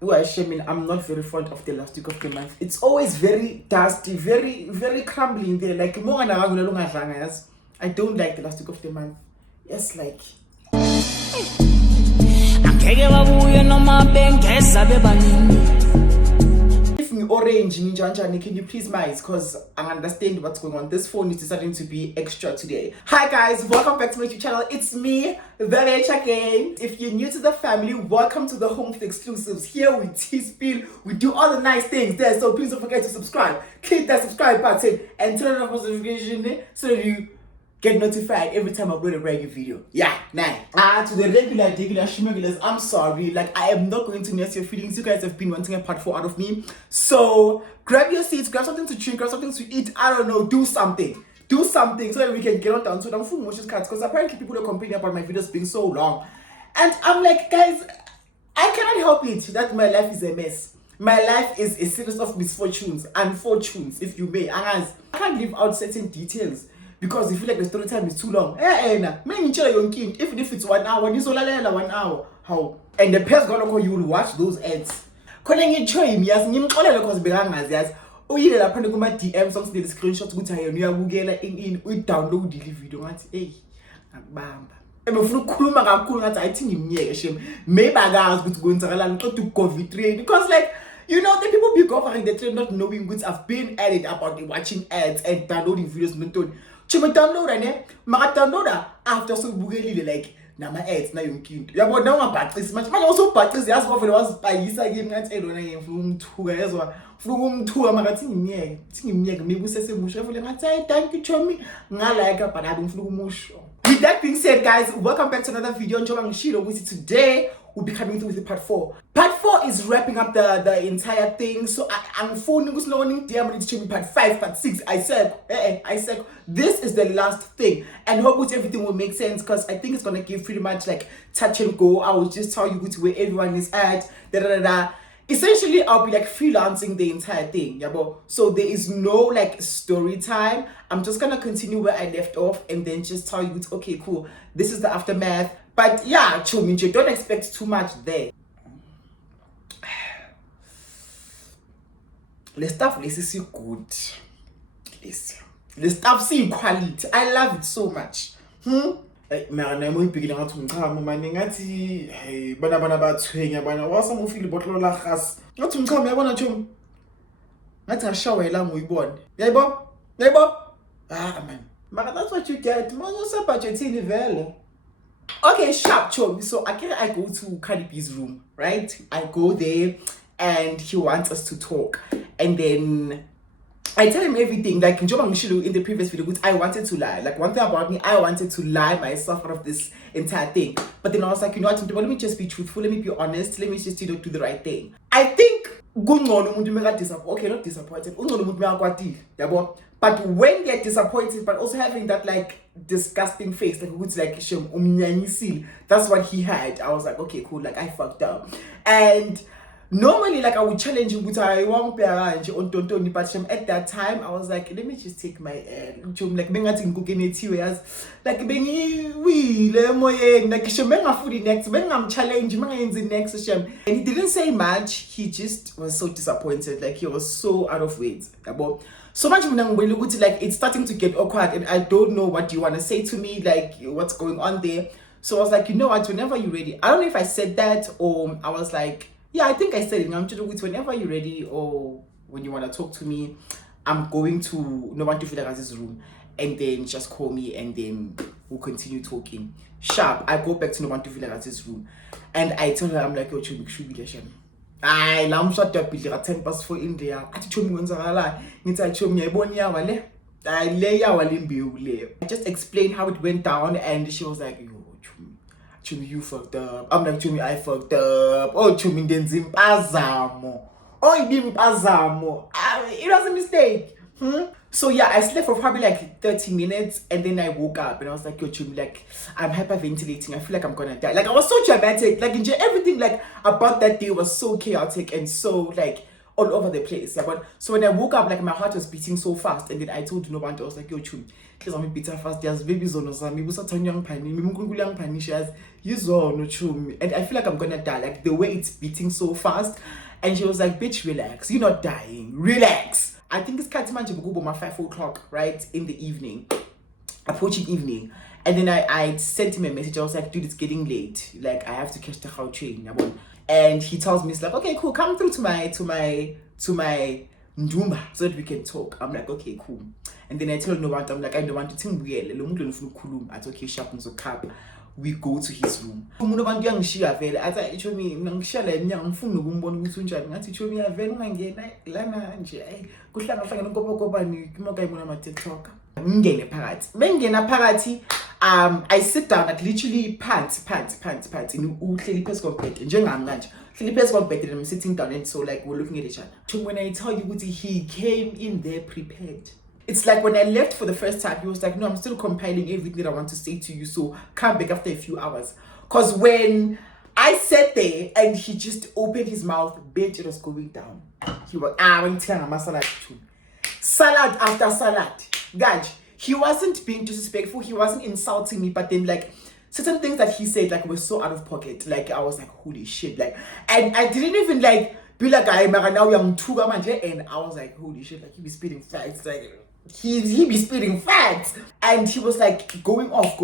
Well, Shemin, I'm not very fond of the last week of the month. It's always very dusty, very crumbly in there. Like, I don't like the last week of the month. Yes, like. If me orange, Ninja, can you please mice? Because I understand what's going on. This phone is deciding to be extra today. Hi guys, welcome back to my YouTube channel. It's me, the again. If you're new to the family, welcome to the home for exclusives. Here we spill, we do all the nice things there. So please don't forget to subscribe. Click that subscribe button and turn on the notification so that you get notified every time I upload a brand new video. Yeah, nice. To the regular shmugglers, I'm sorry. Like, I am not going to nurse your feelings. You guys have been wanting a part 4 out of me. So grab your seats, grab something to drink, grab something to eat. I don't know, do something. Do something so that we can get on down to them full motion cuts. Because apparently people are complaining about my videos being so long. And I'm like, guys, I cannot help it that my life is a mess. My life is a series of misfortunes, unfortunes, if you may. I can't leave out certain details because you feel like the story time is too long. Even if it's 1 hour, you 1 hour. How? And the past gonna call you will watch those ads. Calling it choy me as because begangas. Oh, you lapha kuma DM songs the screenshots ukuthi ayona uyabukela in we download the video ngathi hey akubamba. Ebefuna ukukhuluma kakhulu ngathi ayithi ngimnyeke shem. Maybe akazi ukuthi kwenzakalani uqeda ugovi train because like you know, the people be covering the train not knowing which I've been at it about watching ads and downloading videos. Chuma download ne, maka downloader after so bugelile like nama ads na yonkinto. Yabo na ungabhaqisi manje also bhaqisi yazi bavele wazibhayisa kimi ngathi elona ngifuna umthuka yazwa ufuna umthuka makathi ngimnyeke maybe usesemusha vele ngathi hey thank you Chomi ngalike but I don't feel umusho. With that being said, guys, welcome back to another video. Today we'll be coming through with part 4. Part 4 is wrapping up the entire thing. So I'm phoning who's learning part 5, part 6. I said this is the last thing, and hope everything will make sense because I think it's gonna give pretty much like touch and go. I will just tell you where everyone is at. Essentially, I'll be like freelancing the entire thing, yabo. So there is no like story time. I'm just gonna continue where I left off and then just tell you, okay, cool. This is the aftermath. But yeah, Chominje, don't expect too much there. The stuff is so good. The stuff see quality. I love it so much. Mara mo ipikile ngathi umchamo manje ngathi hey bana bathwenya bana wasamufile ibotolo la gas ngathi umchamo yabona Chomi ngathi ngashawela nguyibone yayibona man mara that's what you get manje usabudgetini vele. Okay, sharp Chomi. So I go to Cardi B's room, right? I go there and he wants us to talk and then I tell him everything, like in the previous video, which I wanted to lie. Like one thing about me, I wanted to lie myself out of this entire thing. But then I was like, you know what, let me just be truthful, let me be honest, let me just, do the right thing. I think, okay, not disappointed, but when they're disappointed, but also having that like disgusting face, like it's like, that's what he had. I was like, okay, cool, like I fucked up. And normally, like I would challenge him, but I won't be around on Tontoni. But at that time, I was like, let me just take my like being at cooking it like being we like food next, when I'm challenging next. And he didn't say much. He just was so disappointed. Like he was so out of weight. About so much like it's starting to get awkward, and I don't know what you want to say to me, like what's going on there. So I was like, you know what, whenever you're ready. I don't know if I said that or I was like. Yeah, I think I said it. I'm just with whenever you're ready or when you want to talk to me, I'm going to Ntobeko room and then just call me and then we'll continue talking. Sharp, I go back to Ntobeko room and I tell her, I'm like, yo, Chomi, should be there. I'm shut up at 10 past 4 in there. I just explained how it went down and she was like, yo, Chomi, you fucked up. I'm like, Chomi, I fucked up. Oh, Chomi, then impazamo. It was a mistake. So yeah, I slept for probably like 30 minutes and then I woke up and I was like, yo, Chomi, like, I'm hyperventilating. I feel like I'm gonna die. Like, I was so dramatic. Like, everything like about that day was so chaotic and so like all over the place. Yeah, but so when I woke up, like my heart was beating so fast, and then I told Nobanta, I was like, yo, chum, because I'm beating fast. There's babies on us. Me was a young pani. Me young pani. She has you no chum, and I feel like I'm gonna die. Like the way it's beating so fast, and she was like, bitch, relax. You're not dying. Relax. I think it's Katiman Ntobeko my 5 o'clock, right in the evening, approaching evening. And then I sent him a message. I was like, dude, it's getting late. Like, I have to catch the how train. And he tells me, it's like, okay, cool, come through to my Ndumba so that we can talk. I'm like, okay, cool. And then I tell Nobanta, I'm like, I don't want to think weird. I okay, sharp and so cab. We go to his room. I told me, I sit down like literally pants in uhleli phezu kombhede njengami manje uhleli phezu kombhede and I'm sitting down, and so like we're looking at each other. When I tell you he came in there prepared. It's like when I left for the first time, he was like, no, I'm still compiling everything that I want to say to you, so come back after a few hours. Because when I sat there and he just opened his mouth, bitch, it was going down. He was, salad after salad. Gaj, he wasn't being disrespectful, he wasn't insulting me, but then like certain things that he said like were so out of pocket. Like I was like, holy shit. Like, and I didn't even like be like, now young tuba manje, and I was like, holy shit, like he be spitting facts, like he be spitting facts. And he was like going off.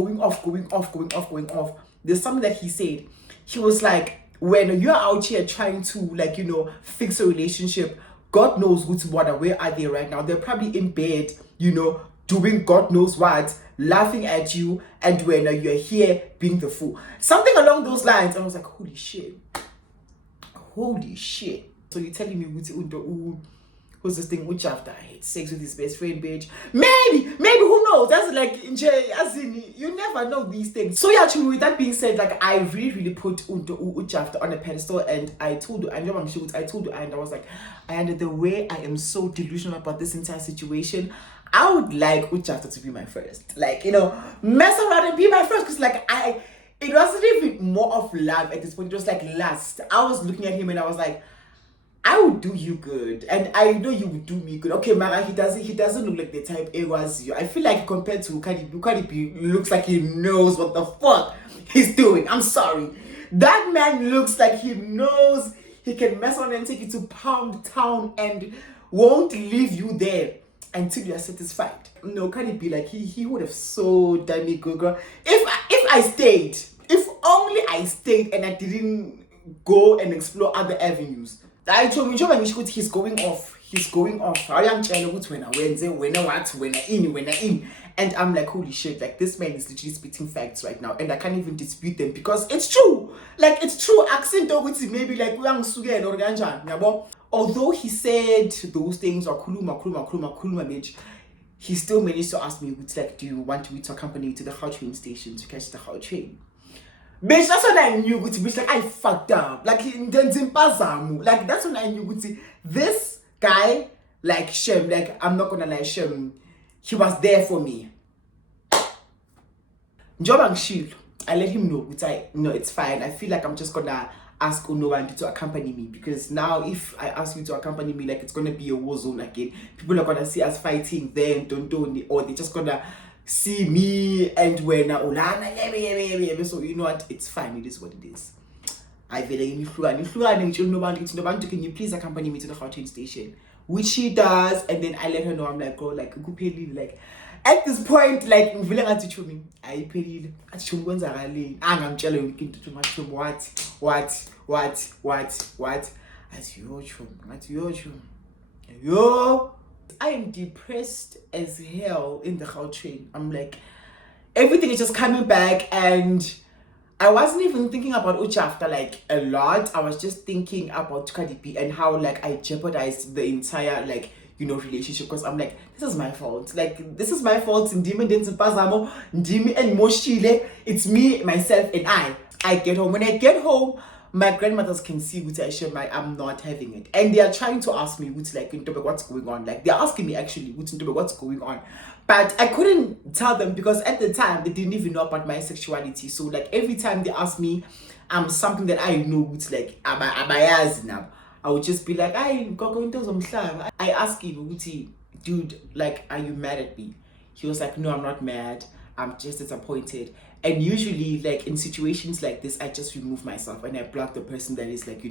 There's something that he said. He was like, when you're out here trying to like, you know, fix a relationship, God knows who's what, where are they right now? They're probably in bed, you know, doing God knows what, laughing at you, and when you're here being the fool. Something along those lines. And I was like, holy shit. So you're telling me who's this thing which after I had sex with his best friend, bitch? Maybe who knows? That's like as in you never know these things. So yeah, with that being said, like I really put Uchafta on a pedestal, and I told you, and I was like, and the way I am so delusional about this entire situation, I would like Uchafta to be my first. Like, you know, mess around and be my first, because like it wasn't even more of love at this point, it was like lust. I was looking at him and I was like, I would do you good, and I know you would do me good. Okay, Mara, he doesn't look like the type it was you. I feel like compared to Ukadipi looks like he knows what the fuck he's doing. I'm sorry. That man looks like he knows he can mess around and take you to Pound Town and won't leave you there until you are satisfied. No, can it be like he would have so done me good, girl. If only I stayed and I didn't go and explore other avenues. I told me, he's going off. I am telling when I in. And I'm like, holy shit, like this man is literally spitting facts right now, and I can't even dispute them because it's true. Like it's true. Accent maybe like although he said those things or kuluma bitch, he still managed to ask me, like, do you want me to accompany you to the How train station to catch the How train? Bitch, that's when I knew, bitch, like I fucked up. Like that's when I knew, this guy, like Shem, like I'm not gonna lie, Shem, he was there for me. Job Shield, I let him know, no, it's fine. I feel like I'm just gonna ask Onowandi to accompany me, because now if I ask you to accompany me, like it's gonna be a war zone again. People are gonna see us fighting then, or they're just gonna see me and when so you know what, it's fine, it is what it is. I feel like can you please accompany me to the How train station, which she does, and then I let her know. I'm like, girl, like like at this point, like I pay I'm telling you too much. What as yo, I am depressed as hell in the How train. I'm like, everything is just coming back, and I wasn't even thinking about Uchafta like a lot. I was just thinking about Tukadipi and how like I jeopardized the entire like, you know, relationship, because I'm like, this is my fault. Like this is my fault. Ndimi and Moshile. It's me, myself, and I get home. When I get home, my grandmothers can see I'm not having it, and they are trying to ask me, like, Ntobeko, what's going on? Like they're asking me actually, Ntobeko, what's going on? But I couldn't tell them because at the time they didn't even know about my sexuality. So like every time they ask me, something that I know, it's like abayaz now. I would just be like, I ask him, dude, like, are you mad at me? He was like, no, I'm not mad. I'm just disappointed. And usually, like, in situations like this, I just remove myself and I block the person that is, like,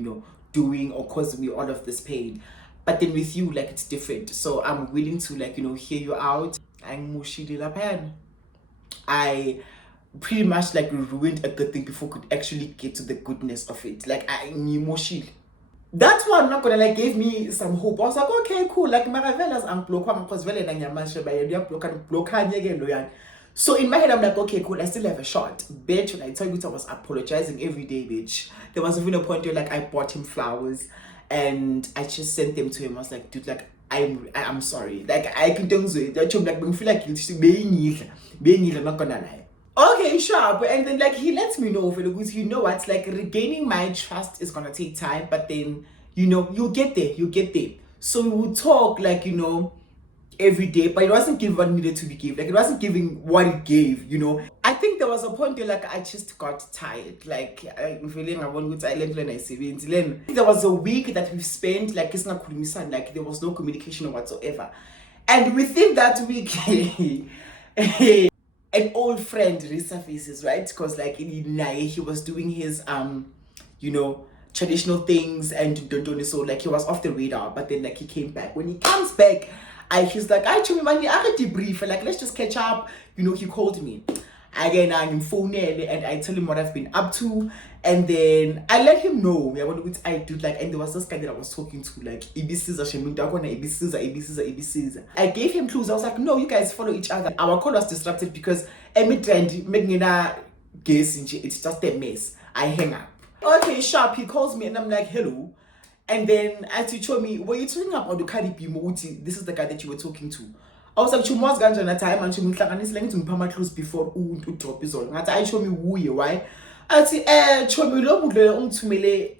doing or causing me all of this pain. But then with you, like, it's different. So I'm willing to, like, hear you out. I pretty much, like, ruined a good thing before I could actually get to the goodness of it. Like, that's why I'm not gonna, like, gave me some hope. I was like, okay, cool. Like, Maravelas unblock because vele na so in my head, I'm like, okay, cool, I still have a shot. Bitch, when I tell you I was apologizing every day, bitch. There was even a point where, like, I bought him flowers and I just sent them to him. I was like, dude, like, I'm sorry. Like, I can do it. Like, I feel like it's being not gonna lie. Okay, sure. And then, like, he lets me know, because you know what, like, regaining my trust is gonna take time, but then, you'll get there. So we would talk, like, every day, but it wasn't giving what needed to be given. Like, it wasn't giving what it gave, I think there was a point where, like, I just got tired. Like, I'm feeling I want to there was a week that we've spent, like, it's not like, there was no communication whatsoever. And within that week, an old friend resurfaces, right? Because, like, he was doing his traditional things and don't, so, like, he was off the radar, but then, like, he came back. When he comes back, he's like, I told me, I debrief, like, let's just catch up. He called me again. I'm phone and I tell him what I've been up to, and then I let him know what I do. Like, and there was this guy that I was talking to, like, I gave him clues. I was like, no, you guys follow each other. Our call was disrupted because trend making a guess, it's just a mess. I hang up. Okay, sharp. He calls me and I'm like, hello. And then as he told me, were you talking about the Cardi B Mouti? This is the guy that you were talking to. I was like, Chumwas ganja na time and Chumutlanganis lang to Pama close before drop is on. I show me who you why. I say, Chomilo Mule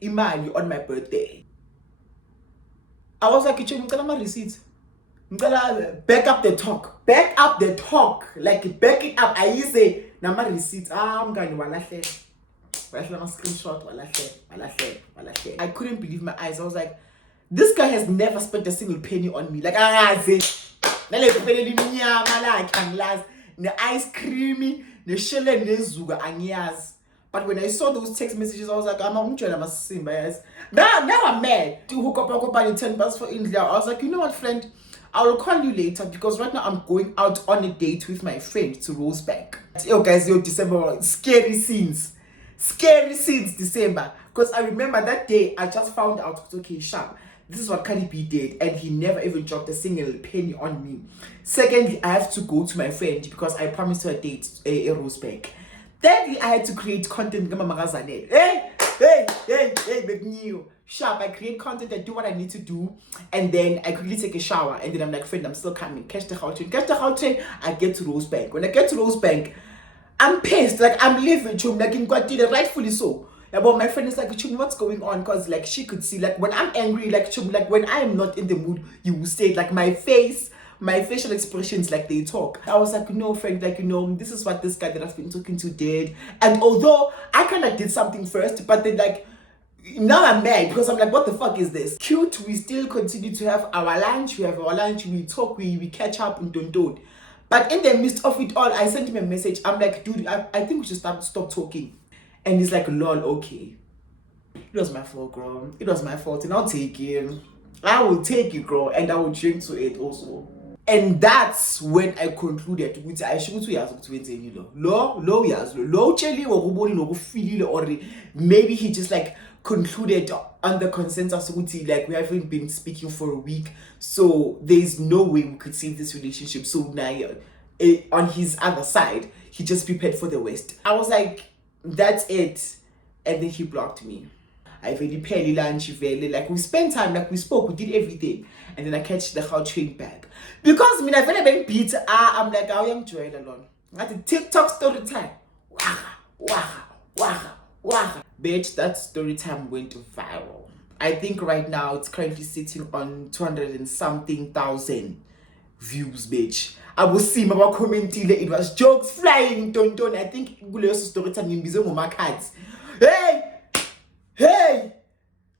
Imani on my birthday. I was like, Chumukama receipt. Back up the talk. Back up the talk. Like, back it up. I say, Nama receipt. I'm going to screenshot. I couldn't believe my eyes. I was like, this guy has never spent a single penny on me. Like, the ice creamy, the shell and the zuga anyas. But when I saw those text messages, I was like, now I'm mad. To hook up by the 10 bucks for India. I was like, you know what, friend? I will call you later because right now I'm going out on a date with my friend to Rosebank. Yo guys, December, scary scenes December, because I remember that day I just found out, okay, sharp, this is what Cardi B did, and he never even dropped a single penny on me. Secondly, I have to go to my friend because I promised her a date a Rosebank. Thirdly, I had to create content. Big new sharp. I create content, I do what I need to do, and then I quickly take a shower, and then I'm like, friend, I'm still coming. Catch the train. I get to Rosebank. When I get to Rosebank, I'm pissed, like, I'm leaving, like, in Guatire, rightfully so. Yeah, but my friend is like, what's going on? Because, like, she could see, like, when I'm angry, like, when I am not in the mood, you will say, like, my facial expressions, like, they talk. I was like, no, friend, like, this is what this guy that I've been talking to did. And although I kind of did something first, but then, like, now I'm mad because I'm like, what the fuck is this? Cute, we still continue to have our lunch. We have our lunch, we talk, we catch up and don't. But in the midst of it all, I sent him a message. I'm like, dude, I think we should stop talking. And he's like, lol, okay. It was my fault, girl. It was my fault. And I'll take it. I will take it, girl. And I will drink to it also. And that's when I concluded, I should or maybe he just, like, concluded on the consensus, like, we haven't been speaking for a week, so there's no way we could save this relationship. So now, on his other side, he just prepared for the worst. I was like, that's it. And then he blocked me. I really paid lunch, like, we spent time, like, we spoke, we did everything, and then I catch the whole train back because I feel like being beat. I'm like, I am joined alone at the TikTok story time. Bitch, that story time went viral. I think right now it's currently sitting on 200 and something thousand views, bitch. I was seeing my commenting, it was jokes flying, don't. I think story time in cards. Hey,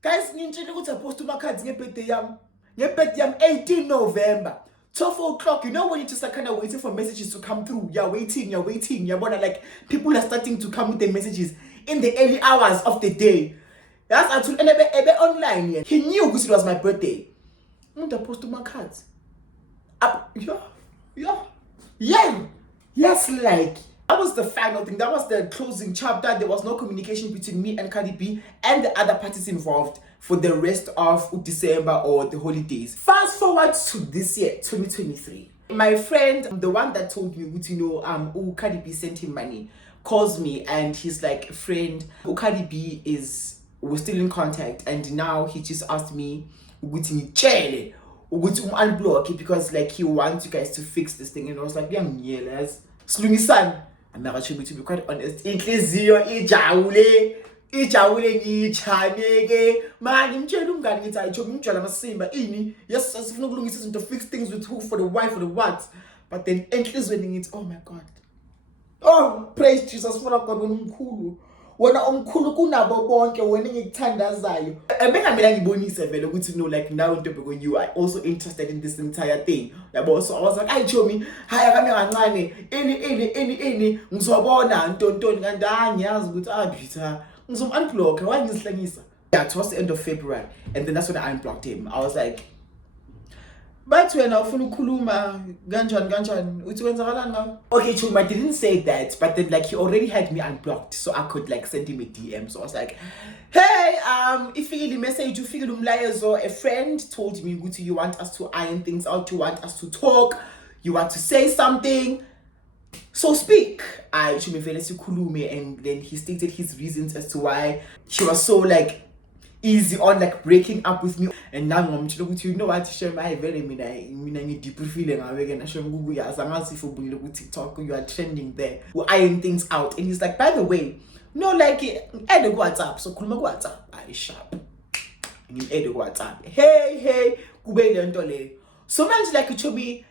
Guys, ngintshela ukuthi post my cards ngebirthday yam. Ngebirthday yam 18 November. 12 o'clock, you know when you just like kind of waiting for messages to come through. You're waiting. You're like people are starting to come with their messages in the early hours of the day. That's until ebe online here. He knew because it was my birthday. Post my cards. Yeah. Yes, like that was the final thing. That was the closing chapter. There was no communication between me and Cardi B and the other parties involved for the rest of December or the holidays. Fast forward to this year, 2023. My friend, the one that told me, Cardi B sent him money, calls me and he's like, friend, Cardi B we're still in contact, and now he just asked me, unblock it because like he wants you guys to fix this thing. And I was like, young yelas, Slungisan. I'm not sure to be quite honest. Inklizio ijawule ngichaneke man imtshela umngane ngithi ayitsho ngimjwala amasimba ini yes sifuna ukulungisa izinto fix things with who for the why for the what, but then enhlizweni ngithi oh my god, oh praise Jesus, for God wena umkhulu, wena omkhulu kunabo bonke, wena engikuthandazayo. Bengamela ngibonise vele ukuthi no, like now Ntobeko, you are also interested in this entire thing yabo. So I was like, ay chomi haya kami kancane ini ngizobona ntontoni kanti angiyazi ukuthi abitha ngizom-unblock why ngizihlengisa. Yeah, towards the end of February, and then that's when I unblocked him. I was like, but wena ufuna ukukhuluma kanjani uthi wenzakalani ngawo. Okay, Chuma, I didn't say that, but then like he already had me unblocked, so I could like send him a DM. So I was like, hey, ifikile message, ufikile umlayezo, a friend told me ukuthi you want us to iron things out, you want us to talk, you want to say something, so speak. I Chuma vele sikhulume, and then he stated his reasons as to why she was so like easy on like breaking up with me. And now ngomtshela ukuthi you know what, Shem, I very mina ngi-deep feeling aweke na Shem kuyazi angazi if ubunile ku TikTok, you are trending there, we iron things out. And he's like, by the way, no, like add ku WhatsApp, so khuluma ku WhatsApp. I sharp ngim-add ku WhatsApp, hey kube le nto leyo. So manje like it should be,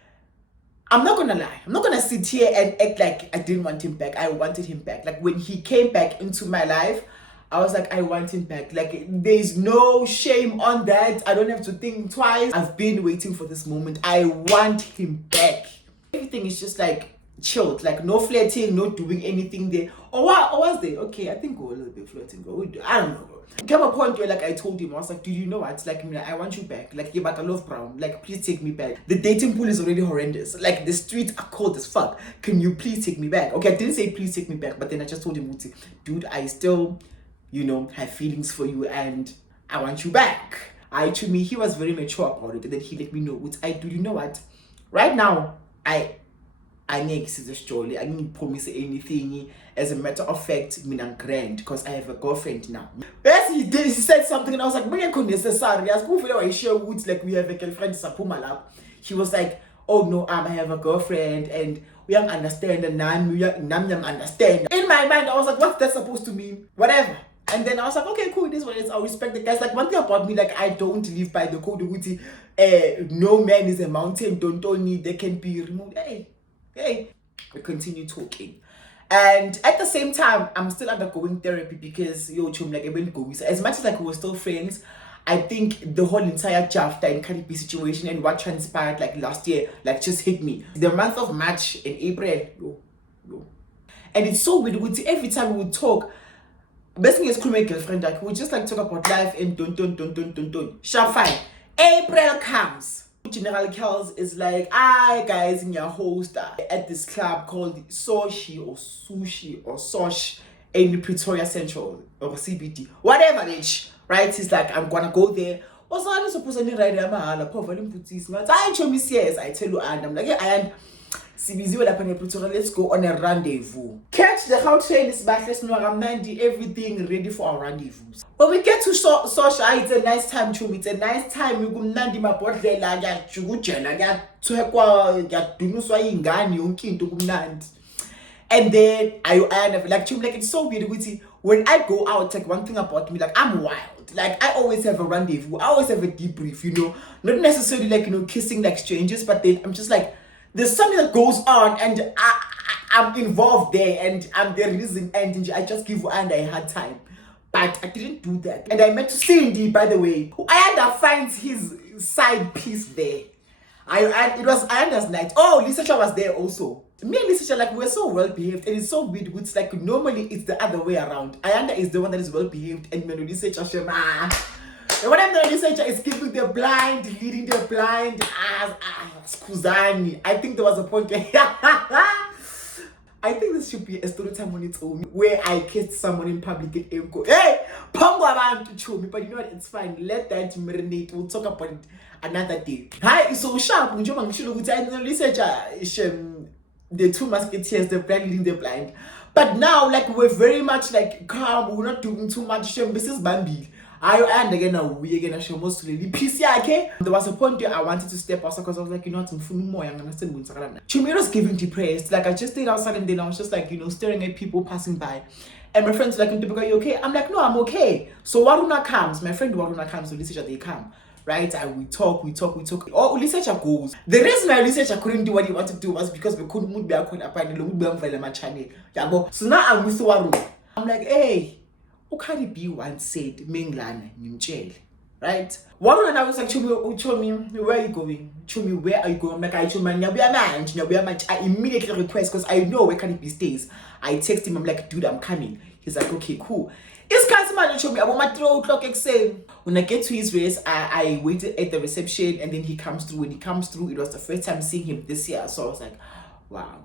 I'm not gonna lie, I'm not gonna sit here and act like I didn't want him back. I wanted him back. Like when he came back into my life, I was like, I want him back. Like there's no shame on that. I don't have to think twice. I've been waiting for this moment. I want him back. Everything is just like chilled, like no flirting, no doing anything there. Or was there? Okay, I think we're a little bit flirting, but I don't know. There came a point where like I told him, I was like, do you know what? Like I want you back. Like but I love Brown. Like please take me back. The dating pool is already horrendous. Like the streets are cold as fuck. Can you please take me back? Okay, I didn't say please take me back, but then I just told him, dude, I still, have feelings for you and I want you back. To me, he was very mature about it, and then he let me know, do you know what? Right now, I need to story. I didn't promise anything. As a matter of fact, I'm grand because I have a girlfriend now. Yes, he did. He said something, and I was like, necessary. Like we have a girlfriend. He was like, oh no, I have a girlfriend, and we don't understand, and we understand. In my mind, I was like, what's that supposed to mean? Whatever. And then I was like, okay, cool, this one is, I'll respect the guys. Like one thing about me, like I don't live by the code of no man is a mountain, don't need, they can be removed. Hey, we continue talking. And at the same time, I'm still undergoing therapy because like as much as like we were still friends, I think the whole entire Jafta and Cardi B situation and what transpired like last year, like just hit me. The month of March and April, and it's so weird. Every time we would talk, best thing is my girlfriend, like we just like talk about life and don't. Sharp fine. April comes. General Kells is like, hi guys, in your host at this club called Soshi or Sosh in Pretoria Central or CBD, whatever it is, right? He's like, I'm gonna go there. Also, I'm supposed to ride a mahala, poverty putis. I show me yes, I tell you, and I'm like, yeah, and CBZ will happen in Pretoria. Let's go on a rendezvous. Catch the how train is back. Let's know I'm 90, everything ready for our rendezvous. When we get to Sosha, it's a nice time, Chum. It's a nice time. We go nandi mabodle la ya chugujela ya tuekwa ya dunuswa ingani unkinto kumnandi. And then I never like Chum, like it's so weird. When I go out, like one thing about me, like I'm wild. Like I always have a rendezvous. I always have a debrief, not necessarily like kissing like strangers, but then I'm just like, there's something that goes on and I'm involved there and I'm the reason and I just give and I had time. But I didn't do that. And I met Cindy, by the way. Ayanda finds his side piece there. It was Ayanda's night. Oh, Lisacha was there also. Me and Lisacha, like, we're so well behaved, and it's so weird. It's like normally it's the other way around. Ayanda is the one that is well behaved, and when Lisacha, and when I'm the Lisacha is giving the blind, leading the blind. Skuzani. I think there was a point where I think this should be a story time on its own, where I kissed someone in public and go, hey, Pongo abantu chumi. But you know what? It's fine. Let that marinate. We'll talk about it another day. Hi, so sharp. The two musketeers, the blind leading the blind. But now, like, we're very much like calm. We're not doing too much. This is Bambi. And again, we again show mostly PC. Okay, there was a point where I wanted to step outside because I was like, you know what, I'm feeling more. I'm gonna stand with Sakana. Chumi was giving depressed. Like, I just stayed outside and then I was just like, you know, staring at people passing by. And my friends were like, Ntobeko, are you okay? I'm like, no, I'm okay. So Waruna comes. My friend Waruna comes. So Lisacha, they come. Right? And we talk. Oh, Lisacha goes. The reason why Lisacha couldn't do what he wanted to do was because we couldn't move back on a channel. So now I'm with Waruna. I'm like, hey. Cardi B once said, Menglana, Nimchel. Right? One when I was like, Chumi, where are you going? Chumi, where are you going? I'm like, I immediately request because I know where Cardi B stays. I text him, I'm like, dude, I'm coming. He's like, okay, cool. This guy's man Chumi, I want my 3 o'clock exam. When I get to his race, I waited at the reception and then he comes through. When he comes through, it was the first time seeing him this year. So I was like, wow.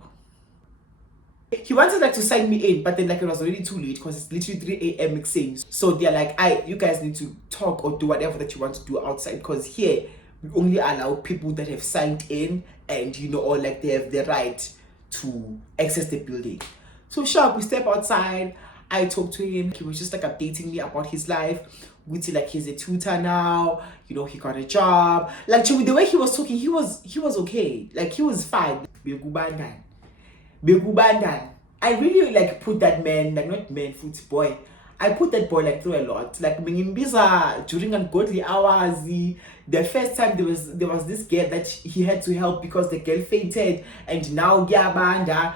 He wanted like to sign me in, but then like it was already too late because it's literally 3 a.m. exam. So they're like, you guys need to talk or do whatever that you want to do outside because here we only allow people that have signed in and you know, or like they have the right to access the building. So sharp, we step outside. I talked to him. He was just like updating me about his life. We'd say like he's a tutor now. You know, he got a job. Like the way he was talking, he was okay. Like he was fine. Begubandan. I really like put that man, like not man, foot boy. I put that boy like through a lot. Like Mingimbiza during ungodly hours. The first time there was this girl that he had to help because the girl fainted, and now Gyabanda.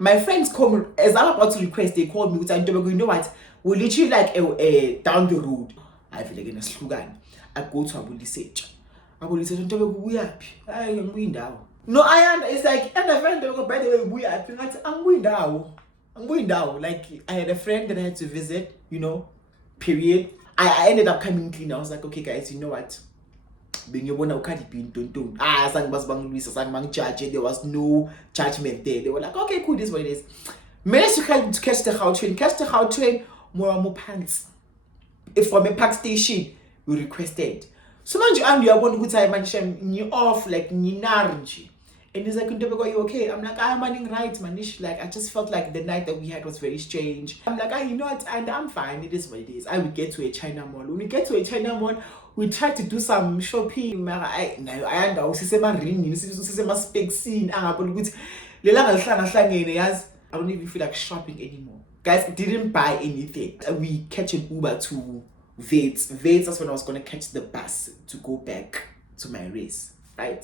My friends come as I'm about to request, they called me with Ntobeko, you know what? We're literally like down the road. I feel like in a slogan. I go to Abulisage. Ntobeko, we happy. I am going down. No, it's like, and a friend, by the way, we are I'm going down. Like, I had a friend that I had to visit, you know, period. I ended up coming clean. I was like, okay, guys, you know what? There was no judgment there. They were like, okay, cool, this is what it is. Managed to catch the how train, more pants. If from a park station, we requested. So man, you are one good time, man, you off like Ninarji. And he's like, Ntobeko, are you okay? I'm like, I'm running right, manish. Like, I just felt like the night that we had was very strange. I'm like, you know what? And I'm fine. It is what it is. I will get to a China mall. When we get to a China mall, we try to do some shopping. I don't even feel like shopping anymore. Guys, didn't buy anything. We catch an Uber to Vates. That's when I was going to catch the bus to go back to my race. Right?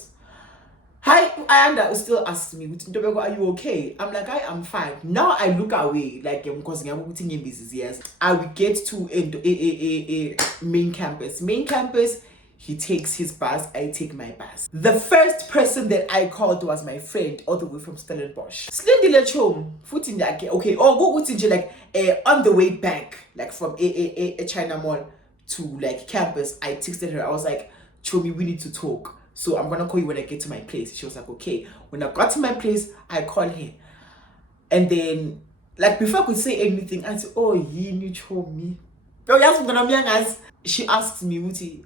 Hi, Ayanda still asks me, Ntobeko, are you okay? I'm like, I am fine. Now I look away, like, because I'm putting in business, yes. I will get to a main campus. Main campus, he takes his bus, I take my bus. The first person that I called was my friend, all the way from Stellenbosch. Slendile home, foot in the okay, or go like on the way back, like from a China mall to like campus. I texted her, I was like, Chomi, we need to talk. So I'm gonna call you when I get to my place. She was like, okay. When I got to my place, I called her. And then, like, before I could say anything, I said, oh, he knew me. She asks me, Uti,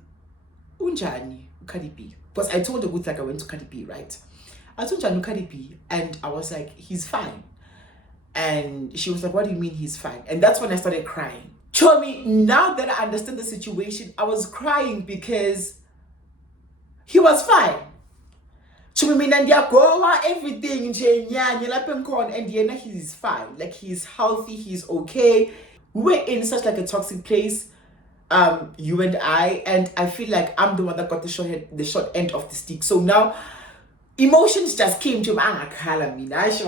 Unjani, Cardi B. Because I told her, like, I went to Cardi B, right? I told Janu Cardi B, and I was like, he's fine. And she was like, what do you mean he's fine? And that's when I started crying. Chomi, now that I understand the situation, I was crying because he was fine. Everything and he's fine. Like, he's healthy, he's okay. We were in such like a toxic place, you and I feel like I'm the one that got the short end of the stick. So now emotions just came to me. Yes.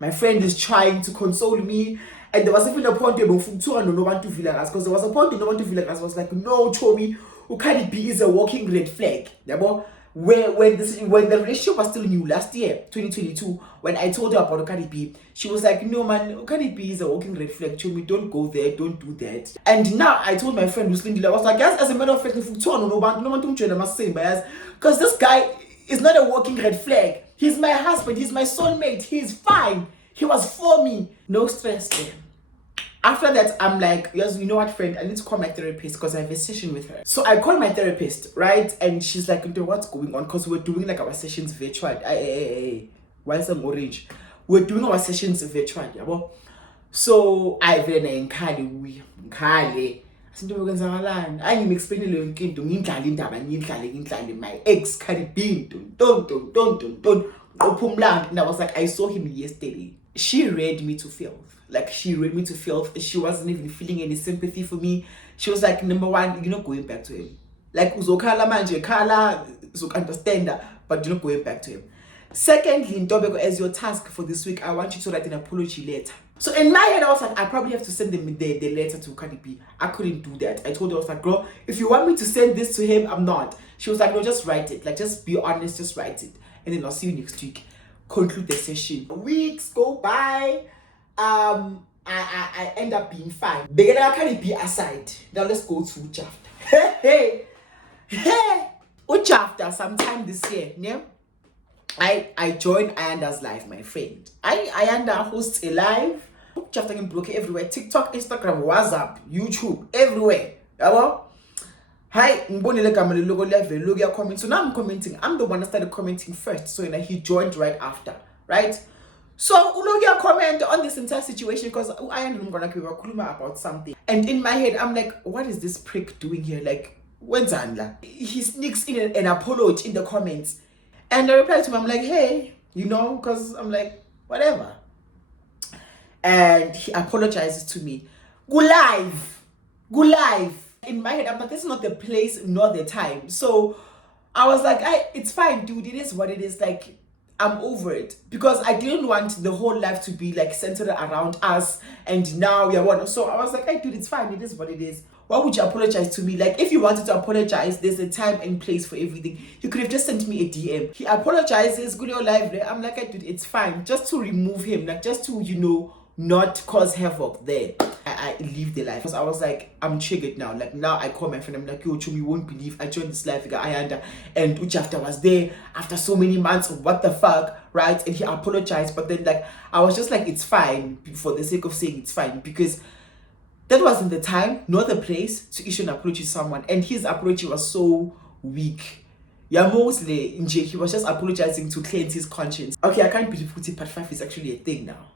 My friend is trying to console me. And there was even a point where no one to feel like us, because there was a point where no one to feel like us was like, no, Chomi, Ukadi B is a walking red flag. Where when the relationship was still new last year, 2022, when I told her about Ukadi B, she was like, no man, Ukadi B is a walking red flag. Chomi, don't go there, don't do that. And now I told my friend who's I was like, yes, as a matter of fact, no one to join us saying because this guy is not a walking red flag. He's my husband, he's my soulmate, he's fine. He was for me. No stress there. After that, I'm like, yes, you know what, friend? I need to call my therapist because I have a session with her. So I call my therapist, right? And she's like, what's going on? Because we're doing like our sessions virtual. Why is I'm orange? We're doing our sessions virtual. Yeah, so I then Nkali. I'm explaining my ex Caribbean. Don't. And I was like, I saw him yesterday. She read me to filth. Like, she read me to filth. She wasn't even feeling any sympathy for me. She was like, number one, you're not going back to him. Like, uzokhala manje, khala, understand that, but you're not going back to him. Secondly, Ntobeko, as your task for this week, I want you to write an apology letter. So in my head, I was like, I probably have to send them the letter to Cardi B. I couldn't do that. I told her, I was like, girl, if you want me to send this to him, I'm not. She was like, no, just write it. Like, just be honest, just write it. And then I'll see you next week. Conclude the session. Weeks go by. I end up being fine. Begin Cardi B aside. Now let's go to Ujafta. Hey. Ujafta sometime this year, yeah? I joined Ayanda's live, my friend. Ayanda hosts a live. Ujafta can block everywhere. TikTok, Instagram, WhatsApp, YouTube, everywhere. Hi, look, you're commenting. So now I'm commenting. I'm the one that started commenting first. So he joined right after, right? So Ulogia comment on this entire situation because I am gonna about something. And in my head, I'm like, what is this prick doing here? Like, when's Andla? He sneaks in an apology in the comments. And I replied to him, I'm like, hey, because I'm like, whatever. And he apologizes to me. Go live. In my head, I'm like, this is not the place, nor the time. So I was like, it's fine, dude. It is what it is. Like, I'm over it. Because I didn't want the whole life to be like centered around us. And now we are one. So I was like, hey, dude, it's fine. It is what it is. Why would you apologize to me? Like, if you wanted to apologize, there's a time and place for everything. You could have just sent me a DM. He apologizes, go to your live. I'm like, hey, dude, it's fine. Just to remove him. Like, just to, not cause havoc there. I leave the life. Because I was like, I'm triggered now. Like, now I call my friend. I'm like, yo, Chum, you won't believe I joined this live. And Ujafta was there after so many months. What the fuck, right? And he apologized. But then, like, I was just like, it's fine. For the sake of saying it's fine. Because that wasn't the time, nor the place to issue an apology to someone. And his apology was so weak. Yeah, mostly, he was just apologizing to cleanse his conscience. Okay, I can't believe part 5 is actually a thing now.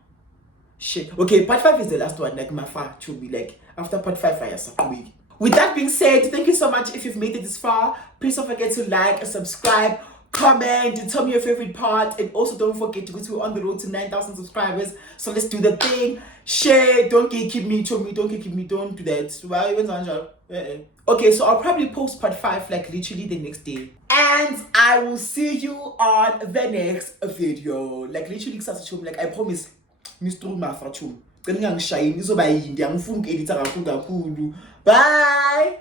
Shit. Okay, part 5 is the last one. Like, my far should be like, after part 5, I am. With that being said, thank you so much if you've made it this far. Please don't forget to like and subscribe, comment, and tell me your favorite part. And also don't forget to go to on the road to 9,000 subscribers. So let's do the thing. Share, don't keep me, don't do that. Why? Okay, so I'll probably post part 5 like literally the next day. And I will see you on the next video. Like literally, like I promise. Mr. Mafachum. Bye.